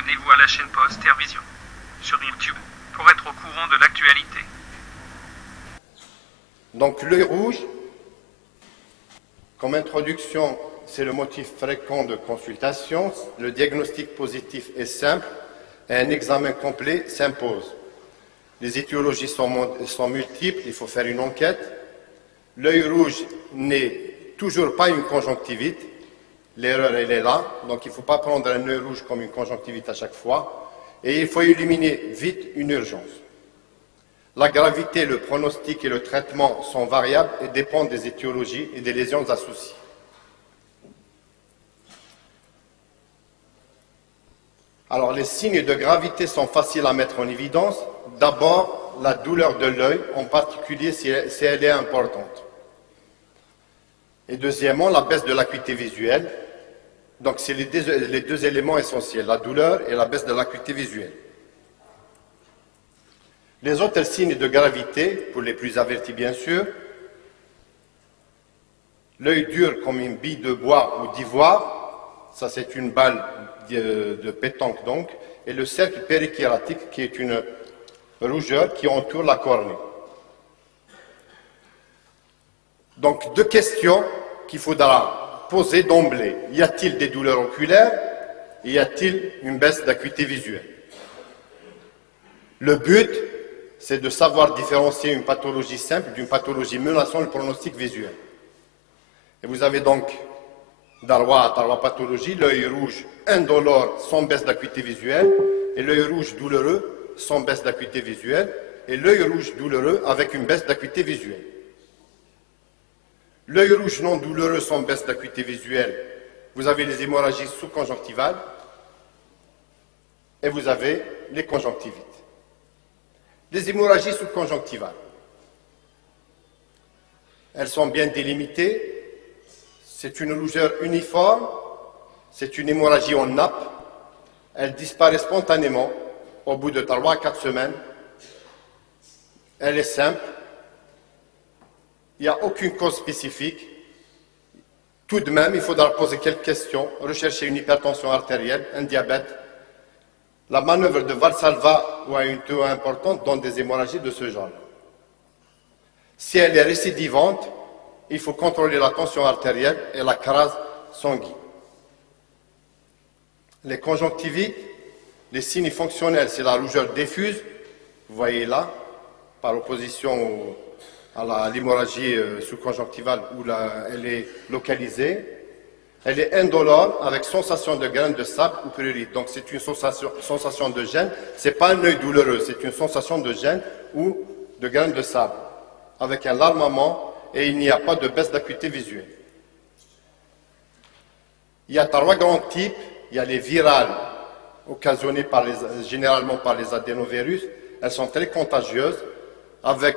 abonnez-vous à la chaîne Post Tervision sur YouTube pour être au courant de l'actualité. Donc l'œil rouge, comme introduction, c'est le motif fréquent de consultation. Le diagnostic positif est simple et un examen complet s'impose. Les étiologies sont multiples, il faut faire une enquête. L'œil rouge n'est toujours pas une conjonctivite. L'erreur, elle est là. Donc, il ne faut pas prendre un œil rouge comme une conjonctivite à chaque fois. Et il faut éliminer vite une urgence. La gravité, le pronostic et le traitement sont variables et dépendent des étiologies et des lésions associées. Alors, les signes de gravité sont faciles à mettre en évidence. D'abord, la douleur de l'œil, en particulier si elle est importante. Et deuxièmement, la baisse de l'acuité visuelle. Donc, c'est les deux éléments essentiels, la douleur et la baisse de l'acuité visuelle. Les autres signes de gravité, pour les plus avertis bien sûr, l'œil dur comme une bille de bois ou d'ivoire, ça c'est une balle de pétanque donc, et le cercle périkératique qui est une rougeur qui entoure la cornée. Donc, deux questions qu'il faudra poser d'emblée. Y a-t-il des douleurs oculaires et y a-t-il une baisse d'acuité visuelle? Le but, c'est de savoir différencier une pathologie simple d'une pathologie menaçant le pronostic visuel. Et vous avez donc Darwa pathologie, l'œil rouge indolore sans baisse d'acuité visuelle, et l'œil rouge douloureux sans baisse d'acuité visuelle, et l'œil rouge douloureux avec une baisse d'acuité visuelle. L'œil rouge non douloureux sans baisse d'acuité visuelle, vous avez les hémorragies sous-conjonctivales et vous avez les conjonctivites. Les hémorragies sous-conjonctivales, elles sont bien délimitées, c'est une rougeur uniforme, c'est une hémorragie en nappe, elle disparaît spontanément au bout de 3 à 4 semaines, elle est simple, il n'y a aucune cause spécifique. Tout de même, il faudra poser quelques questions, rechercher une hypertension artérielle, un diabète. La manœuvre de Valsalva ou à une taux importante donne des hémorragies de ce genre. Si elle est récidivante, il faut contrôler la tension artérielle et la crase sanguine. Les conjonctivites, les signes fonctionnels, c'est la rougeur diffuse, vous voyez là, par opposition à l'hémorragie sous-conjonctivale où elle est localisée. Elle est indolore avec sensation de graines de sable ou prurite. Donc c'est une sensation de gêne. Ce n'est pas un œil douloureux, c'est une sensation de gêne ou de graines de sable avec un larmoiement et il n'y a pas de baisse d'acuité visuelle. Il y a 3 grands types. Il y a les virales occasionnées généralement par les adénovirus. Elles sont très contagieuses,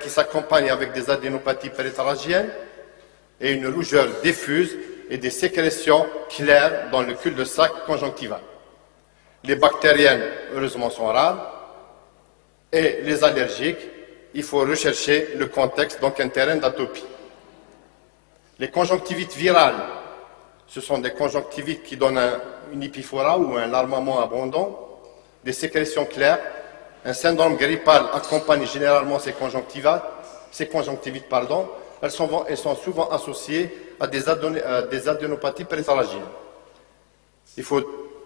qui s'accompagnent avec des adénopathies péritragiennes et une rougeur diffuse et des sécrétions claires dans le cul-de-sac conjonctival. Les bactériennes, heureusement, sont rares. Et les allergiques, il faut rechercher le contexte, donc un terrain d'atopie. Les conjonctivites virales, ce sont des conjonctivites qui donnent une épiphora ou un larmoiement abondant, des sécrétions claires. Un syndrome grippal accompagne généralement ces conjonctivites. Elles sont souvent associées à des adénopathies péritragiennes.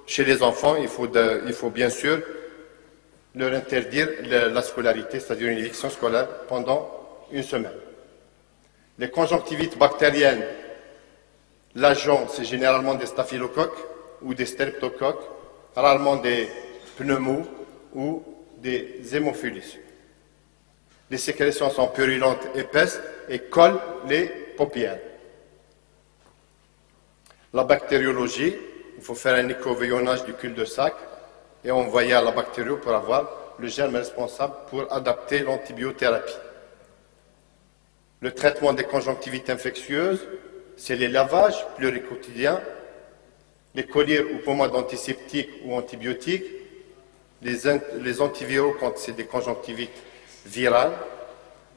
Chez les enfants, il faut bien sûr leur interdire la scolarité, c'est-à-dire une éviction scolaire pendant une semaine. Les conjonctivites bactériennes, l'agent, c'est généralement des staphylocoques ou des streptocoques, rarement des pneumos ou des hémophilus. Les sécrétions sont purulentes, épaisses et collent les paupières. La bactériologie, il faut faire un échantillonnage du cul-de-sac et envoyer à la bactério pour avoir le germe responsable pour adapter l'antibiothérapie. Le traitement des conjonctivites infectieuses, c'est les lavages pluriquotidiens, les collyres ou pommades antiseptiques ou antibiotiques, les antiviraux quand c'est des conjonctivites virales.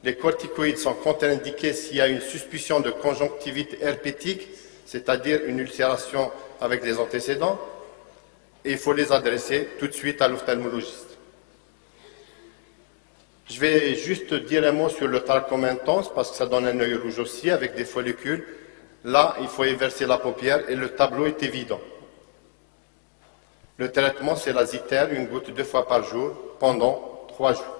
Les corticoïdes sont contre-indiqués s'il y a une suspicion de conjonctivite herpétique, c'est-à-dire une ulcération avec des antécédents. et il faut les adresser tout de suite à l'ophtalmologiste. Je vais juste dire un mot sur le trachome intense parce que ça donne un œil rouge aussi avec des follicules. Là, il faut éverser la paupière et le tableau est évident. Le traitement, c'est la Zithère, une goutte 2 fois par jour pendant 3 jours.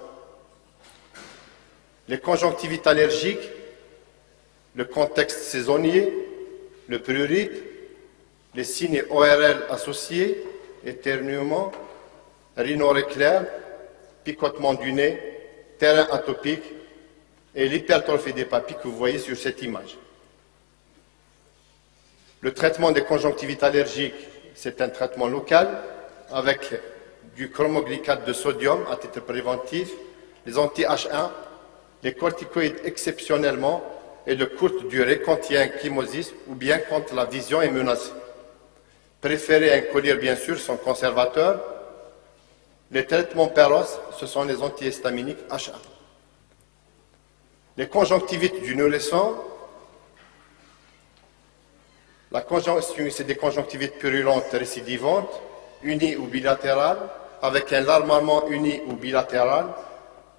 Les conjonctivites allergiques, le contexte saisonnier, le prurite, les signes ORL associés, éternuement, rhinorrhée claire, picotement du nez, terrain atopique et l'hypertrophie des papilles que vous voyez sur cette image. Le traitement des conjonctivites allergiques, c'est un traitement local avec du chromoglycate de sodium à titre préventif, les anti-H1, les corticoïdes exceptionnellement et de courte durée quand il y a un chymosis ou bien quand la vision est menacée. Préférez un collier bien sûr sans conservateur. Les traitements péros, ce sont les antihistaminiques H1. Les conjonctivites du nourrisson, c'est des conjonctivites purulentes récidivantes, unies ou bilatérales, avec un larmoiement uni ou bilatéral,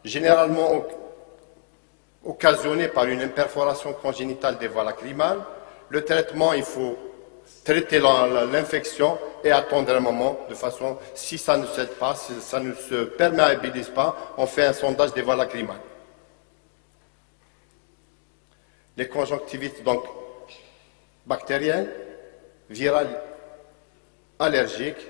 généralement occasionné par une perforation congénitale des voies lacrymales. Le traitement, il faut traiter l'infection et attendre un moment de façon, si ça ne cède pas, si ça ne se perméabilise pas, on fait un sondage des voies lacrymales. Les conjonctivites donc bactériennes, virales, allergiques.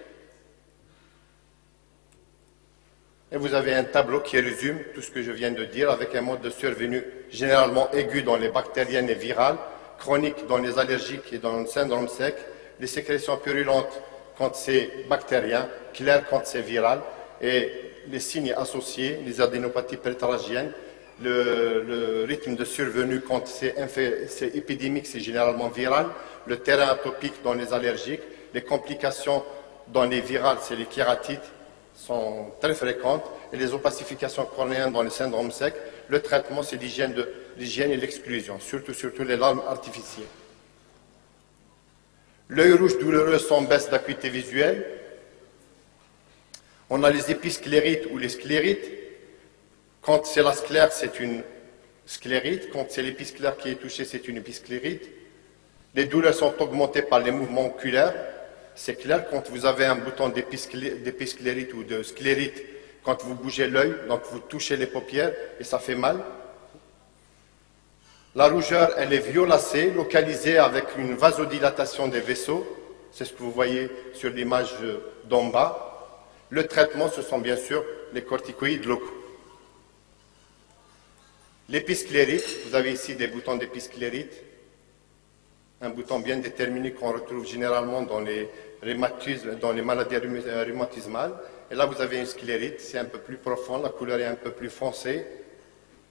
Et vous avez un tableau qui résume tout ce que je viens de dire avec un mode de survenue généralement aigu dans les bactériennes et virales, chronique dans les allergiques et dans le syndrome sec, les sécrétions purulentes quand c'est bactérien, clair quand c'est viral, et les signes associés, les adénopathies pétragiennes, le rythme de survenue quand c'est épidémique, c'est généralement viral, le terrain atopique dans les allergiques, les complications dans les virales, c'est les kératites, sont très fréquentes, et les opacifications cornéennes dans les syndromes secs. Le traitement, c'est l'hygiène et l'exclusion, surtout les larmes artificielles. L'œil rouge douloureux sans baisse d'acuité visuelle. On a les épisclérites ou les sclérites. Quand c'est la sclère, c'est une sclérite. Quand c'est l'épisclère qui est touché, c'est une épisclérite. Les douleurs sont augmentées par les mouvements oculaires. C'est clair, quand vous avez un bouton d'épisclérite ou de sclérite, quand vous bougez l'œil, donc vous touchez les paupières et ça fait mal. La rougeur, elle est violacée, localisée avec une vasodilatation des vaisseaux. C'est ce que vous voyez sur l'image d'en bas. Le traitement, ce sont bien sûr les corticoïdes locaux. L'épisclérite, vous avez ici des boutons d'épisclérite. Un bouton bien déterminé qu'on retrouve généralement dans les maladies rhumatismales. Et là, vous avez une sclérite, c'est un peu plus profond, la couleur est un peu plus foncée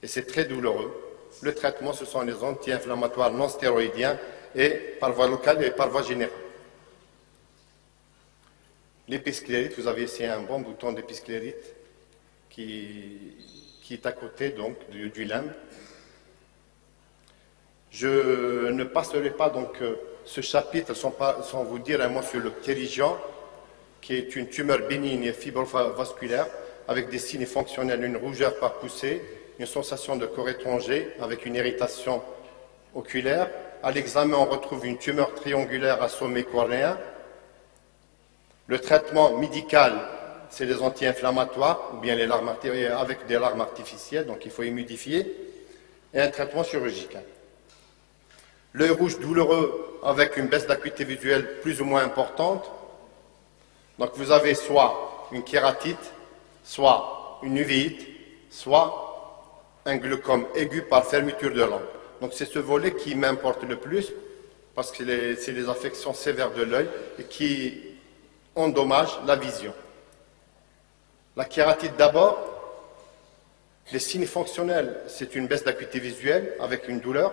et c'est très douloureux. Le traitement, ce sont les anti-inflammatoires non stéroïdiens et par voie locale et par voie générale. L'épisclérite, vous avez ici un bon bouton d'épisclérite qui est à côté donc du limbe. Je ne passerai pas donc ce chapitre sans vous dire un mot sur le ptérygium, qui est une tumeur bénigne et fibrovasculaire avec des signes fonctionnels, une rougeur par poussée, une sensation de corps étranger avec une irritation oculaire. À l'examen, on retrouve une tumeur triangulaire à sommet cornéen. Le traitement médical, c'est les anti-inflammatoires ou bien les larmes avec des larmes artificielles, donc il faut humidifier, et un traitement chirurgical. L'œil rouge douloureux avec une baisse d'acuité visuelle plus ou moins importante. Donc vous avez soit une kératite, soit une uvéite, soit un glaucome aigu par fermeture de lampe. Donc c'est ce volet qui m'importe le plus parce que c'est les affections sévères de l'œil et qui endommagent la vision. La kératite d'abord, les signes fonctionnels, c'est une baisse d'acuité visuelle avec une douleur.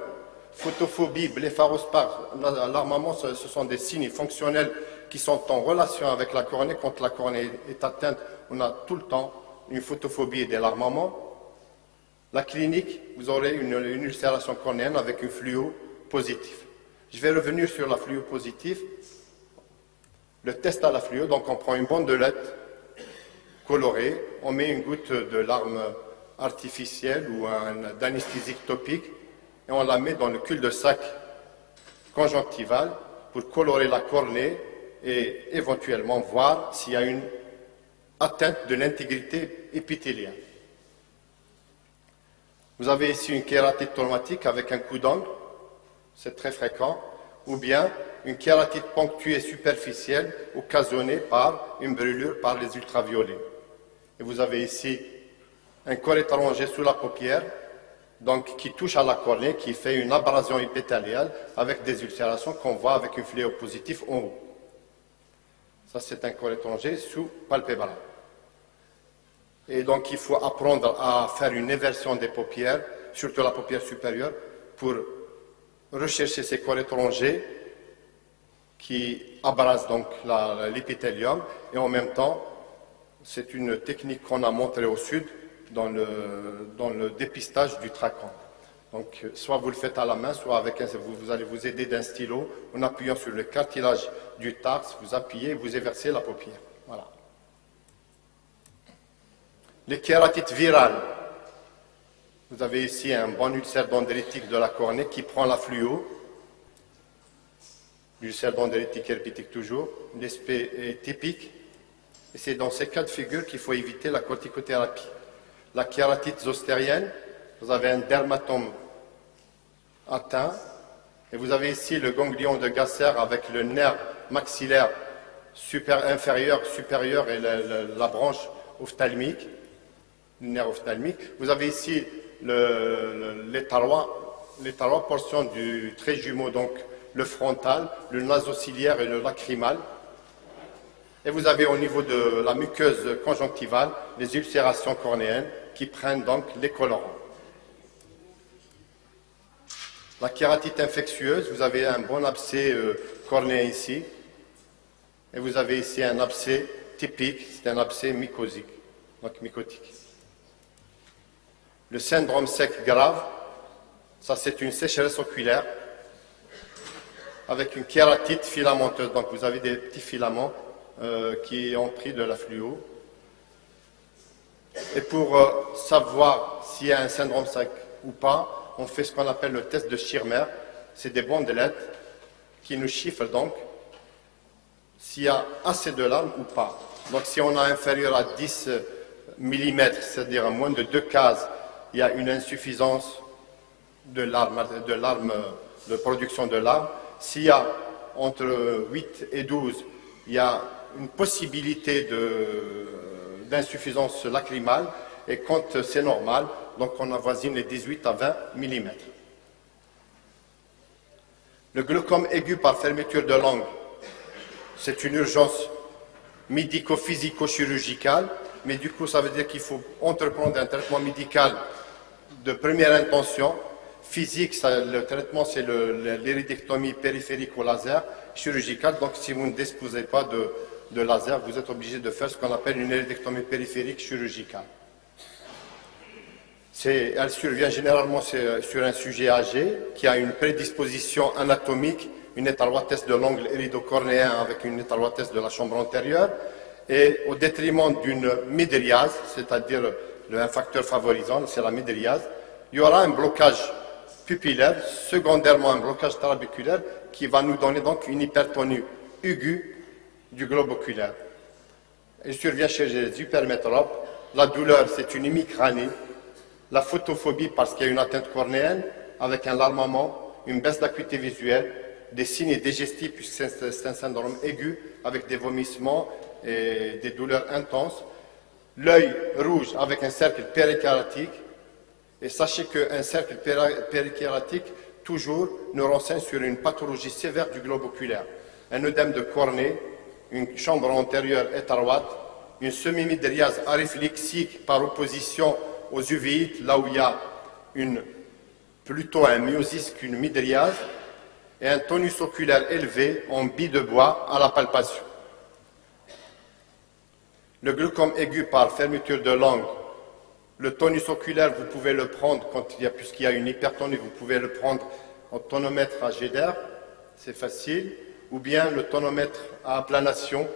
Photophobie, blépharospasme, l'armement, ce sont des signes fonctionnels qui sont en relation avec la cornée. Quand la cornée est atteinte, on a tout le temps une photophobie et des larmoiements. La clinique, vous aurez une ulcération cornéenne avec un fluo positif. Je vais revenir sur la fluo positive. Le test à la fluo, donc on prend une bandelette colorée, on met une goutte de larme artificielle ou d'anesthésique topique et on la met dans le cul-de-sac conjonctival pour colorer la cornée et éventuellement voir s'il y a une atteinte de l'intégrité épithélienne. Vous avez ici une kératite traumatique avec un coup d'angle, c'est très fréquent, ou bien une kératite ponctuée superficielle occasionnée par une brûlure par les ultraviolets. Et vous avez ici un corps étranger sous la paupière, donc qui touche à la cornée, qui fait une abrasion épithéliale avec des ulcérations qu'on voit avec un fléau positif en haut. Ça, c'est un corps étranger sous palpébral. Et donc, il faut apprendre à faire une inversion des paupières, surtout la paupière supérieure, pour rechercher ces corps étrangers qui abrasent donc l'épithélium. Et en même temps, c'est une technique qu'on a montrée au sud dans le dépistage du trachome. Donc, soit vous le faites à la main, soit avec vous allez vous aider d'un stylo en appuyant sur le cartilage du tarse, vous appuyez et vous éversez la paupière. Voilà. Les kératites virales. Vous avez ici un bon ulcère dendritique de la cornée qui prend la fluo. L'ulcère dendritique herpétique toujours. L'aspect est typique. Et c'est dans ces cas de figure qu'il faut éviter la corticothérapie. La kératite zostérienne, vous avez un dermatome atteint. Et vous avez ici le ganglion de Gasser avec le nerf maxillaire inférieur, supérieur et la branche ophtalmique. Le nerf ophtalmique. Vous avez ici les trois portions du trait jumeau, donc le frontal, le nasociliaire et le lacrymal. Et vous avez au niveau de la muqueuse conjonctivale les ulcérations cornéennes qui prennent donc les colorants. La kératite infectieuse, vous avez un bon abcès cornéen ici. Et vous avez ici un abcès typique, c'est un abcès mycosique, donc mycotique. Le syndrome sec grave, ça c'est une sécheresse oculaire avec une kératite filamenteuse. Donc vous avez des petits filaments qui ont pris de la fluo. Et pour savoir s'il y a un syndrome sec ou pas, on fait ce qu'on appelle le test de Schirmer. C'est des bandelettes qui nous chiffrent donc s'il y a assez de larmes ou pas. Donc si on a inférieur à 10 mm, c'est-à-dire à moins de 2 cases, il y a une insuffisance de larmes, de production de larmes. S'il y a entre 8 et 12, il y a une possibilité d'insuffisance lacrymale. Et quand c'est normal, donc on avoisine les 18 à 20 mm. Le glaucome aigu par fermeture de langue, c'est une urgence médico-physico-chirurgicale, mais du coup ça veut dire qu'il faut entreprendre un traitement médical de première intention. Physique, le traitement c'est l'iridectomie périphérique au laser, chirurgicale. Donc si vous ne disposez pas de laser, vous êtes obligé de faire ce qu'on appelle une iridectomie périphérique chirurgicale. Elle survient généralement sur un sujet âgé qui a une prédisposition anatomique, une étroitesse de l'angle iridocornéen avec une étroitesse de la chambre antérieure, et au détriment d'une mydriase, c'est-à-dire un facteur favorisant, c'est la mydriase, il y aura un blocage pupillaire, secondairement un blocage trabéculaire qui va nous donner donc une hypertonie aiguë du globe oculaire. Elle survient chez les hypermétropes. La douleur, c'est une hémicranie. La photophobie parce qu'il y a une atteinte cornéenne avec un larmement, une baisse d'acuité visuelle, des signes digestifs puisque c'est un syndrome aigu avec des vomissements et des douleurs intenses. L'œil rouge avec un cercle périkératique. Et sachez qu'un cercle périkératique, toujours, nous renseigne sur une pathologie sévère du globe oculaire. Un œdème de cornée, une chambre antérieure étroite, une semi-mydriase aryflexique par opposition aux uvéites, là où il y a plutôt un myosis qu'une mydriase, et un tonus oculaire élevé en bille de bois à la palpation. Le glaucome aigu par fermeture de langue, le tonus oculaire, vous pouvez le prendre, puisqu'il y a une hypertonie, vous pouvez le prendre en tonomètre à jet d'air, c'est facile. ou bien le tonomètre à aplanation,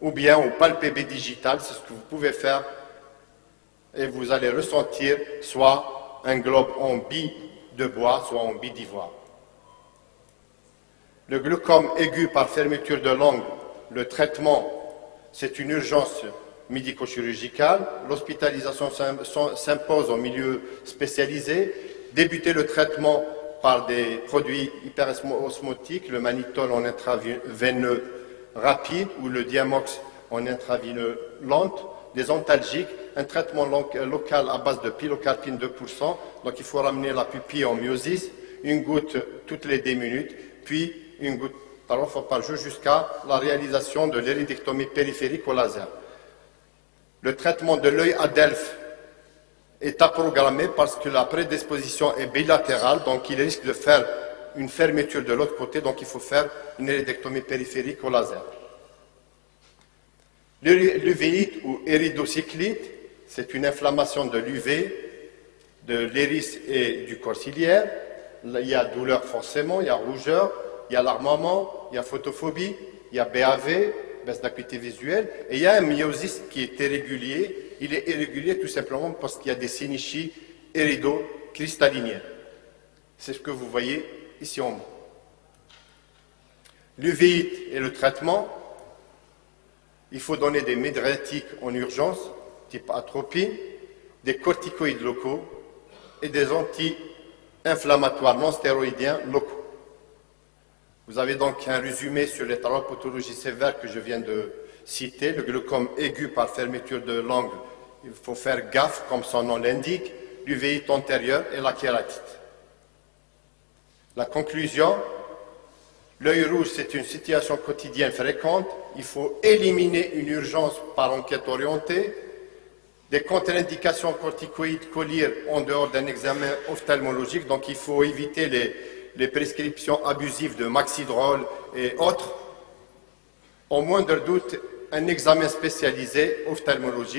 ou bien au palpébé digital, c'est ce que vous pouvez faire, et vous allez ressentir soit un globe en billes de bois, soit en billes d'ivoire. Le glaucome aigu par fermeture de l'angle, le traitement, c'est une urgence médico-chirurgicale. L'hospitalisation s'impose au milieu spécialisé. Débuter le traitement par des produits hyperosmotiques, le mannitol en intraveineux rapide ou le diamox en intraveineux lente, des antalgiques, un traitement local à base de pilocarpine 2%, donc il faut ramener la pupille en myosis, une goutte toutes les 10 minutes, puis une goutte 3 fois par jour jusqu'à la réalisation de l'éridectomie périphérique au laser. Le traitement de l'œil à Delphes est à programmer parce que la prédisposition est bilatérale, donc il risque de faire une fermeture de l'autre côté, donc il faut faire une éridectomie périphérique au laser. L'uvéite ou iridocyclite, c'est une inflammation de l'UV, de l'iris et du corps ciliaire. Il y a douleur forcément, il y a rougeur, il y a larmoiement, il y a photophobie, il y a BAV, baisse d'acuité visuelle, et il y a un myosis qui est irrégulier. Il est irrégulier tout simplement parce qu'il y a des synéchies irido-cristalliniennes. C'est ce que vous voyez ici en bas. L'uvéite et le traitement, il faut donner des médiatiques en urgence, type atropine, des corticoïdes locaux et des anti-inflammatoires non stéroïdiens locaux. Vous avez donc un résumé sur les pathologies sévères que je viens de citer. Le glaucome aigu par fermeture de l'angle, il faut faire gaffe, comme son nom l'indique, l'uvéite antérieure et la kératite. La conclusion, l'œil rouge, c'est une situation quotidienne fréquente. Il faut éliminer une urgence par enquête orientée. Des contre-indications corticoïdes colliers en dehors d'un examen ophtalmologique. Donc il faut éviter les prescriptions abusives de maxidrol et autres. Au moindre doute, un examen spécialisé ophtalmologique.